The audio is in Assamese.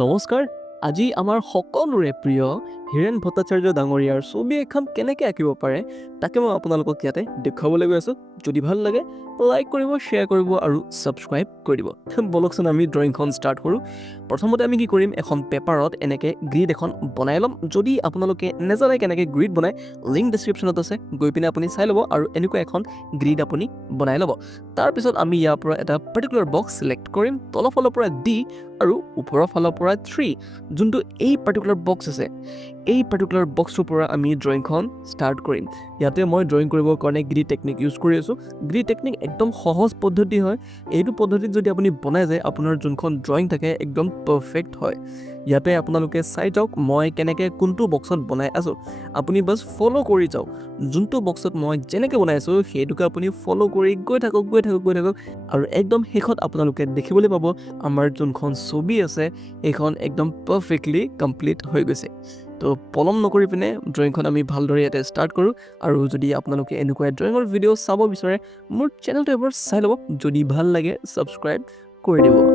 নমস্কাৰ আজি আমাৰ সকলোৰে প্ৰিয় হিৰেণ ভট্টাচাৰ্য ডাঙৰীয়াৰ ছবি এখন কেনেকৈ আঁকিব পাৰে তাকে মই আপোনালোকক ইয়াতে দেখুৱাবলৈ গৈ আছোঁ যদি ভাল লাগে লাইক কৰিব শ্বেয়াৰ কৰিব আৰু ছাবস্ক্ৰাইব কৰি দিব বলকচোন আমি ড্ৰয়িংখন ষ্টাৰ্ট কৰোঁ প্ৰথমতে আমি কি কৰিম এখন পেপাৰত এনেকৈ গ্ৰিড এখন বনাই ল'ম যদি আপোনালোকে নেজানে কেনেকৈ গ্ৰিড বনায় লিংক ডেছক্ৰিপশ্যনত আছে গৈ পিনে আপুনি চাই ল'ব আৰু এনেকুৱা এখন গ্ৰিড আপুনি বনাই ল'ব তাৰপিছত আমি ইয়াৰ পৰা এটা পাৰ্টিকুলাৰ বক্স ছিলেক্ট কৰিম তলৰ ফালৰ পৰা D আৰু ওপৰৰ ফালৰ পৰা 3 যোনটো এই পাৰ্টিকুলাৰ বক্স আছে এই পাৰ্টিকুলাৰ বক্সটোৰ পৰা আমি ড্ৰয়িংখন ষ্টাৰ্ট কৰিম ইয়াতে মই ড্ৰয়িং কৰিবৰ কাৰণে গ্ৰিড টেকনিক ইউজ কৰি আছোঁ গ্ৰিড টেকনিক একদম সহজ পদ্ধতি হয় এইটো পদ্ধতিত যদি আপুনি বনাই যায় আপোনাৰ যোনখন ড্ৰয়িং থাকে একদম পাৰফেক্ট হয় ইয়াতে আপোনালোকে চাই যাওক মই কেনেকৈ কোনটো বক্সত বনাই আছোঁ আপুনি বাছ ফ'ল' কৰি যাওক যোনটো বক্সত মই যেনেকৈ বনাই আছোঁ সেইটোকে আপুনি ফ'ল' কৰি গৈ থাকক আৰু একদম শেষত আপোনালোকে দেখিবলৈ পাব আমাৰ যোনখন ছবি আছে এইখন একদম পাৰফেক্টলি কমপ্লিট হৈ গৈছে তো পলম নকৰি পিনে ড্ৰয়িংখন আমি ভালদৰে ইয়াতে ষ্টাৰ্ট কৰোঁ আৰু যদি আপোনালোকে এনেকুৱা ড্ৰয়িঙৰ ভিডিঅ' চাব বিচাৰে মোৰ চেনেলটো এবাৰ চাই ল'ব যদি ভাল লাগে ছাবস্ক্ৰাইব কৰি দিব